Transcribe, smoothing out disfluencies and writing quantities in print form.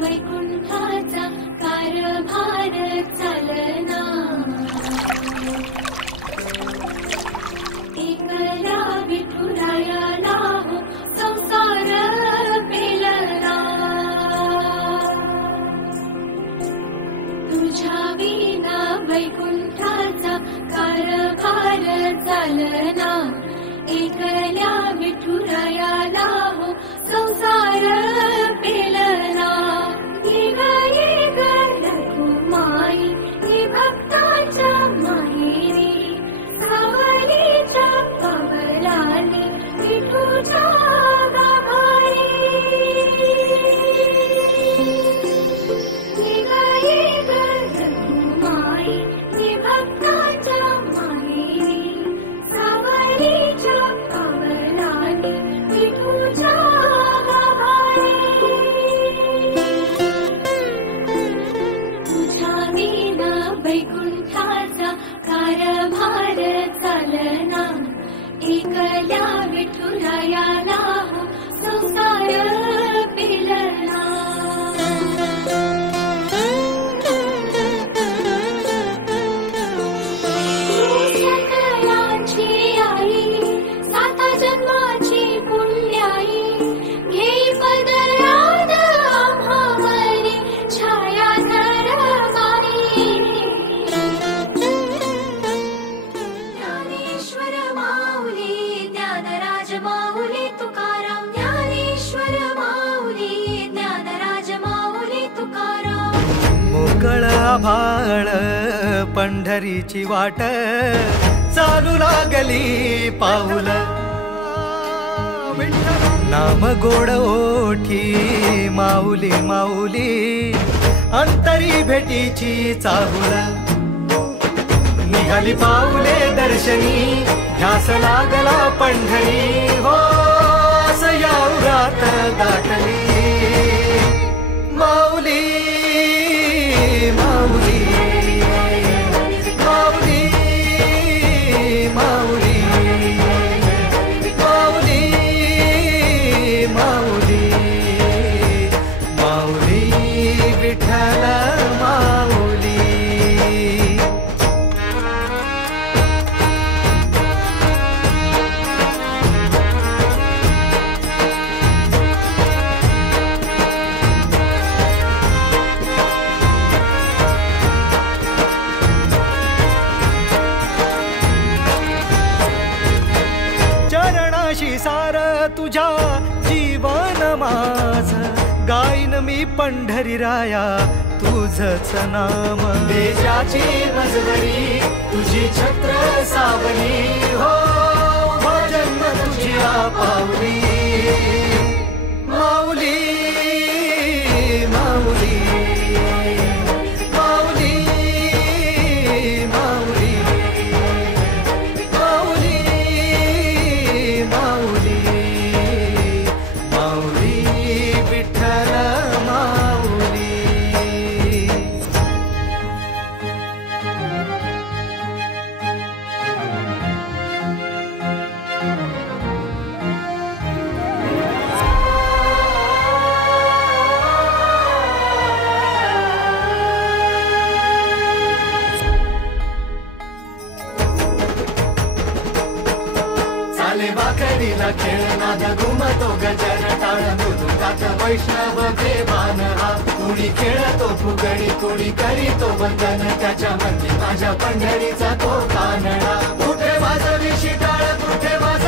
वैकुंठाचा कारभार चालना एकला विठुरायाला संसार पेलना तुझ्या विना वैकुंठाचा कारभार चालना एकल्या विठुरायाला संसार पेलना माई भक्ताच्या माहेरी सावलीच्या पवलाने विठूच्या गाभारी माई भक्ताच्या माहेरी सावलीच्या पवलाने विठूच्या वैकुंठाचा कारभार चालना एकल्या विठुरायाला संसार पेलना सकलांची आई सात जन्माची पुण्याई घेई पदरात आम्हावरी छाया मोकळ आभाळ पंढरीची वाट चालू लागली पाऊल नाम गोड ओठी माऊली माऊली अंतरी भेटीची चाहुल निघाली पाऊले दर्शनी ध्यास लागला पंढरी हो सयाउरात गाठली माऊली माऊली माऊली माऊली माऊली माऊली माऊली विठ्ठल माऊली सार तुझ्या जीवन माझ गाईन मी पंढरी राया तुझच नाम देशाची मजबरी तुझी छत्र सावली हो जन्म तुझी पावली माऊली माऊली माऊली माऊली माऊली माऊली विठ्ठल माऊली चाले वाकडीला खेळनाद घुमतो गजर टाळ मृदुकात वैष्णव देवान हा कुणी खेळतो फुगडी कुणी करीतो वंदन त्याच्या मंदी माझ्या पंढरीचा तो कानडा कुठे वाजवी शिटाळ कुठे वाज